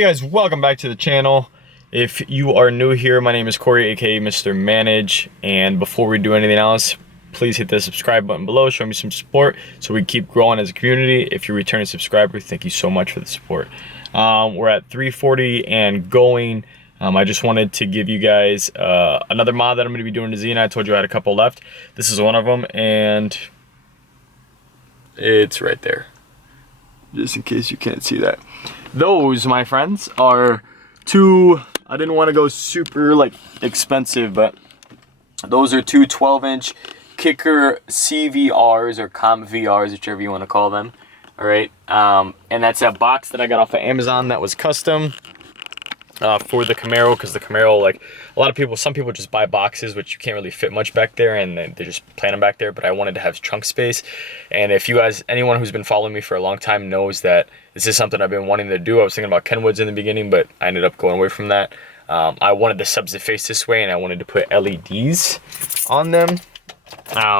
Hey guys, welcome back to the channel. If you are new here, my name is Corey, aka Mr. Manage, and before we do anything else, please hit the subscribe button below, show me some support so we keep growing as a community. If you're a returning subscriber, thank you so much for the support. We're at 340 and going. I just wanted to give you guys another mod that I'm going to be doing to Z, and I told you I had a couple left. This is one of them, and it's right there, just in case you can't see that. Those, my friends, are two, I didn't want to go super like expensive, but those are two 12-inch Kicker CVRs or Com VRs, whichever you want to call them. All right, and that's that box that I got off of Amazon that was custom for the Camaro, because the Camaro, like a lot of people, some people just buy boxes which you can't really fit much back there, and they just plant them back there. But I wanted to have trunk space, and if you guys, anyone who's been following me for a long time knows that this is something I've been wanting to do. I was thinking about Kenwoods in the beginning, but I ended up going away from that. I wanted the subs to face this way, and I wanted to put LEDs on them.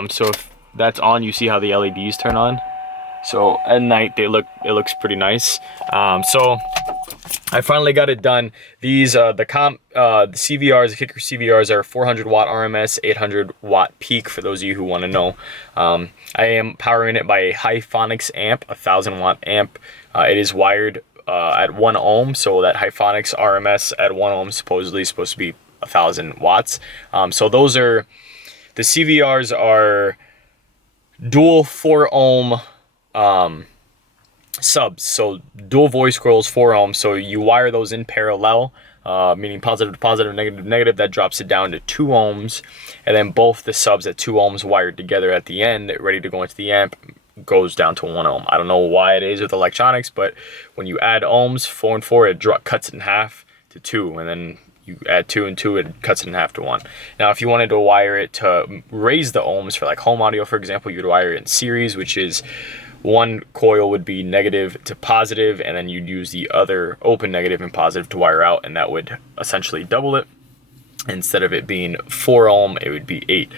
So if that's on, you see how the LEDs turn on. So at night it looks pretty nice. So I finally got it done. These the CVRs, the Kicker CVRs, are 400 watt RMS, 800 watt peak. For those of you who want to know, I am powering it by a Hyphonics amp, 1000 watt amp. It is wired at 1 ohm, so that Hyphonics RMS at 1 ohm supposedly is supposed to be 1000 watts. So those are, the CVRs are dual 4 ohm subs, so dual voice coils, 4 ohms. So you wire those in parallel, meaning positive to positive, negative to negative. That drops it down to 2 ohms, and then both the subs at 2 ohms wired together at the end, ready to go into the amp, goes down to 1 ohm. I don't know why it is with electronics, but when you add ohms, 4 and 4, it cuts it in half to 2, and then you add 2 and 2, it cuts it in half to 1. Now, if you wanted to wire it to raise the ohms for like home audio, for example, you'd wire it in series, which is one coil would be negative to positive, and then you'd use the other open negative and positive to wire out, and that would essentially double it. Instead of it being 4 ohm, it would be 8.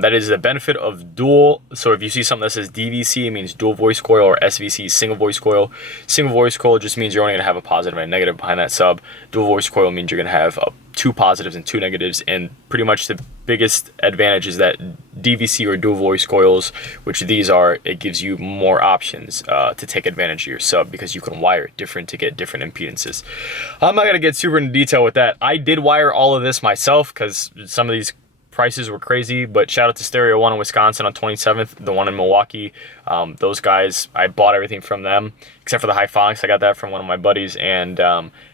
That is the benefit of dual. So if you see something that says DVC, it means dual voice coil, or SVC, single voice coil. Single voice coil just means you're only going to have a positive and a negative behind that sub. Dual voice coil means you're going to have 2 positives and 2 negatives, and pretty much the biggest advantage is that DVC or dual voice coils, which these are, it gives you more options to take advantage of your sub, because you can wire it different to get different impedances. I'm not going to get super into detail with that. I did wire all of this myself because some of these prices were crazy, but shout out to Stereo One in Wisconsin on 27th, the one in Milwaukee. Those guys, I bought everything from them except for the Hyphonics. I got that from one of my buddies, and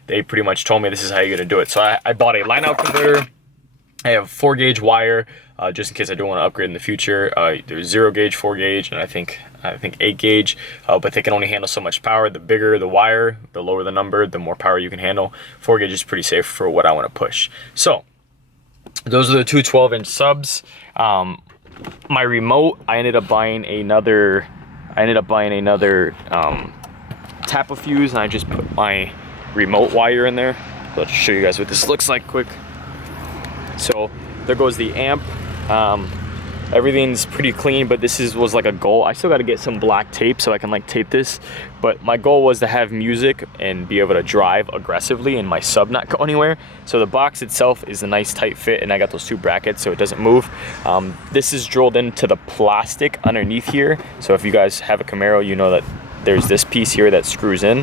they pretty much told me this is how you're gonna do it. So I bought a line out converter. I have 4-gauge wire, just in case I do want to upgrade in the future. There's 0-gauge, 4-gauge, and I think 8-gauge, but they can only handle so much power. The bigger the wire, the lower the number, the more power you can handle. 4-gauge is pretty safe for what I want to push. So those are the two 12-inch subs. My remote, I ended up buying another tap fuse, and I just put my remote wire in there. Let's show you guys what this looks like quick. So there goes the amp. Everything's pretty clean, but this was like a goal. I still got to get some black tape so I can like tape this, but my goal was to have music and be able to drive aggressively and my sub not go anywhere. So the box itself is a nice tight fit, and I got those 2 brackets so it doesn't move. This is drilled into the plastic underneath here, so if you guys have a Camaro, you know that there's this piece here that screws in,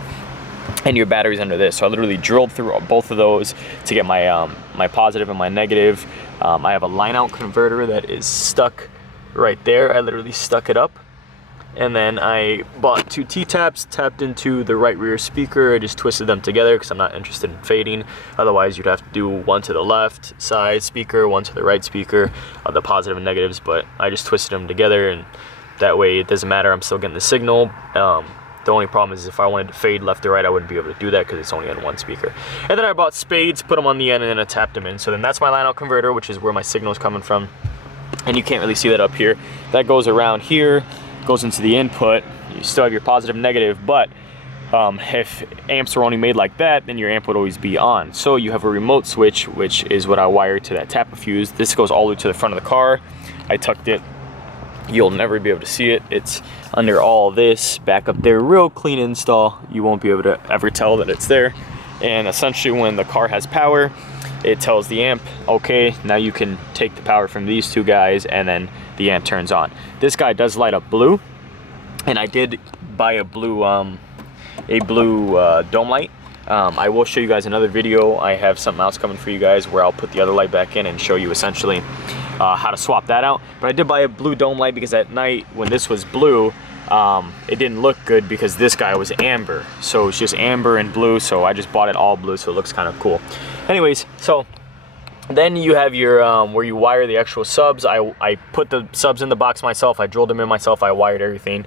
and your battery's under this. So I literally drilled through both of those to get my my positive and my negative. I have a line out converter that is stuck right there. I literally stuck it up, and then I bought 2 T-taps, tapped into the right rear speaker. I just twisted them together because I'm not interested in fading. Otherwise, you'd have to do one to the left side speaker, one to the right speaker, the positive and negatives, but I just twisted them together, and that way it doesn't matter, I'm still getting the signal. The only problem is if I wanted to fade left or right, I wouldn't be able to do that because it's only on one speaker. And then I bought spades, put them on the end, and then I tapped them in. So then that's my line out converter, which is where my signal is coming from. And you can't really see that up here. That goes around here, goes into the input. You still have your positive and negative, but if amps were only made like that, then your amp would always be on. So you have a remote switch, which is what I wired to that tap fuse. This goes all the way to the front of the car. I tucked it. You'll never be able to see it. It's under all this back up there, real clean install. You won't be able to ever tell that it's there. And essentially when the car has power, it tells the amp, okay, now you can take the power from these two guys, and then the amp turns on. This guy does light up blue, and I did buy a blue dome light. I will show you guys another video. I have something else coming for you guys where I'll put the other light back in and show you essentially how to swap that out. But I did buy a blue dome light because at night when this was blue, it didn't look good because this guy was amber. So it's just amber and blue, so I just bought it all blue, so it looks kind of cool. Anyways, so then you have your where you wire the actual subs. I put the subs in the box myself. I drilled them in myself. I wired everything.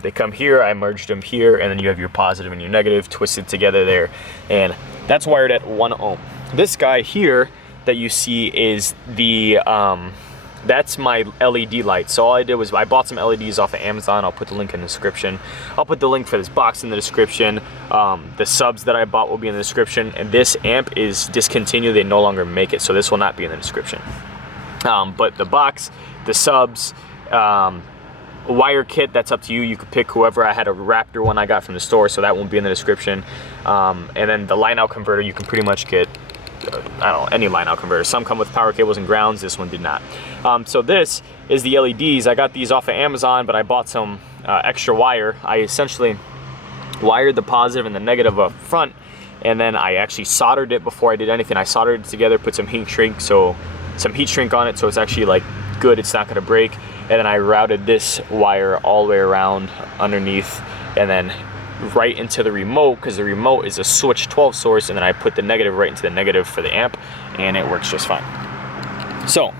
They come here. I merged them here, and then you have your positive and your negative twisted together there, and that's wired at 1 ohm. This guy here that you see is the that's my LED light. So all I did was I bought some LEDs off of Amazon. I'll put the link in the description. I'll put the link for this box in the description. The subs that I bought will be in the description, and this amp is discontinued. They no longer make it, so this will not be in the description. But the box, the subs, wire kit, that's up to you. You could pick whoever. I had a Raptor one I got from the store, so that won't be in the description. And then the line out converter, you can pretty much get I don't know, any line out converter. Some come with power cables and grounds, this one did not. So this is the LEDs. I got these off of Amazon, but I bought some extra wire. I essentially wired the positive and the negative up front, and then I actually soldered it before I did anything. I soldered it together, put some heat shrink on it, so it's actually like good, it's not gonna break. And then I routed this wire all the way around underneath, and then right into the remote, because the remote is a switch 12 source, and then I put the negative right into the negative for the amp, and it works just fine. So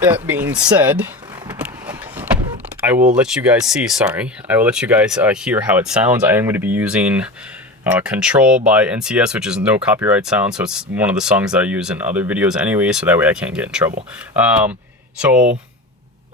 that being said, I will let you guys see, I will let you guys hear how it sounds. I am going to be using Control by NCS, which is no copyright sound, so it's one of the songs that I use in other videos anyway, so that way I can't get in trouble. So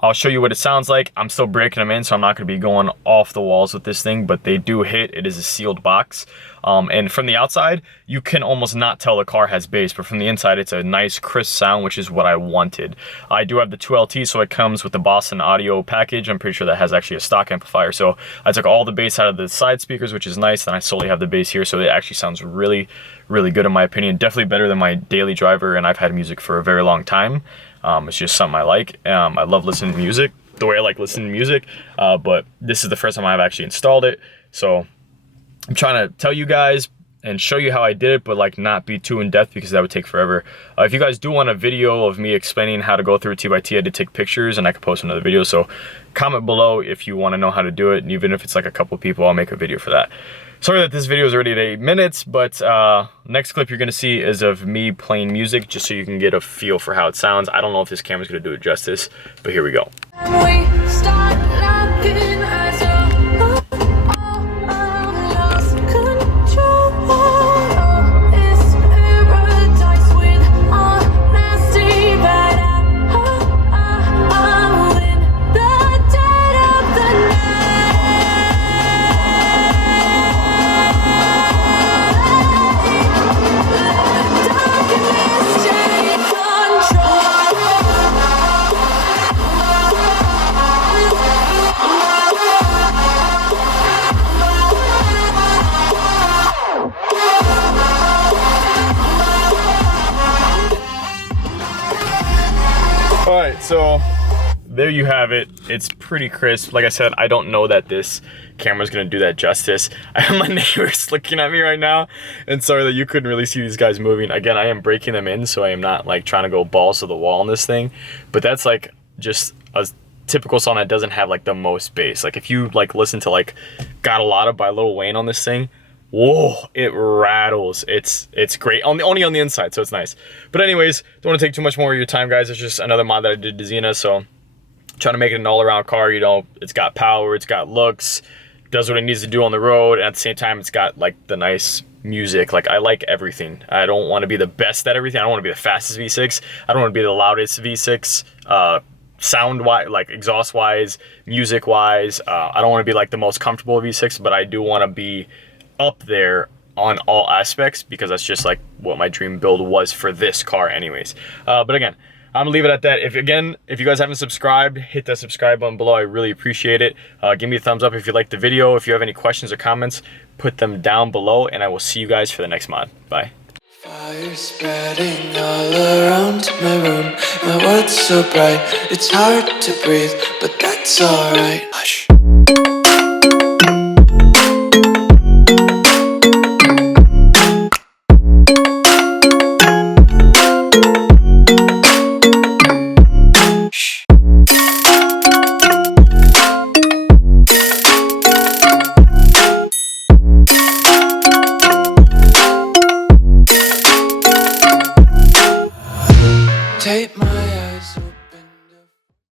I'll show you what it sounds like. I'm still breaking them in, so I'm not gonna be going off the walls with this thing, but they do hit. It is a sealed box. And from the outside, you can almost not tell the car has bass, but from the inside, it's a nice crisp sound, which is what I wanted. I do have the 2LT, so it comes with the Boston Audio package. I'm pretty sure that has actually a stock amplifier. So I took all the bass out of the side speakers, which is nice, and I solely have the bass here, so it actually sounds really, really good in my opinion. Definitely better than my daily driver, and I've had music for a very long time. It's just something I like. I love listening to music the way I like listening to music, but this is the first time I've actually installed it. So I'm trying to tell you guys and show you how I did it, but like not be too in depth because that would take forever. If you guys do want a video of me explaining how to go through T by T, I did take pictures and I could post another video. So comment below if you want to know how to do it, and even if it's like a couple people, I'll make a video for that. Sorry that this video is already at 8 minutes, but next clip you're gonna see is of me playing music, just so you can get a feel for how it sounds. I don't know if this camera's gonna do it justice, but here we go. Alright, so there you have it. It's pretty crisp. Like I said, I don't know that this camera's gonna do that justice. I have my neighbors looking at me right now, and sorry that you couldn't really see these guys moving. Again, I am breaking them in, so I am not like trying to go balls to the wall on this thing, but that's like just a typical song that doesn't have like the most bass. Like if you like listen to like Got a Lotta by Lil Wayne on this thing, whoa, it rattles. It's great, only on the inside, so it's nice. But anyways, don't want to take too much more of your time, guys. It's just another mod that I did to Xena, so trying to make it an all-around car. You know, it's got power, it's got looks, does what it needs to do on the road, and at the same time, it's got like the nice music. Like I like everything. I don't want to be the best at everything. I don't want to be the fastest V6. I don't want to be the loudest V6. Sound-wise, like exhaust-wise, music-wise. I don't want to be like the most comfortable V6, but I do want to be up there on all aspects, because that's just like what my dream build was for this car anyways. But again, I'm gonna leave it at that. If you guys haven't subscribed, hit that subscribe button below. I really appreciate it. Give me a thumbs up if you liked the video. If you have any questions or comments, put them down below, and I will see you guys for the next mod. Bye. Fire spreading all around my room. My world's so bright, it's hard to breathe, but that's alright. Hush.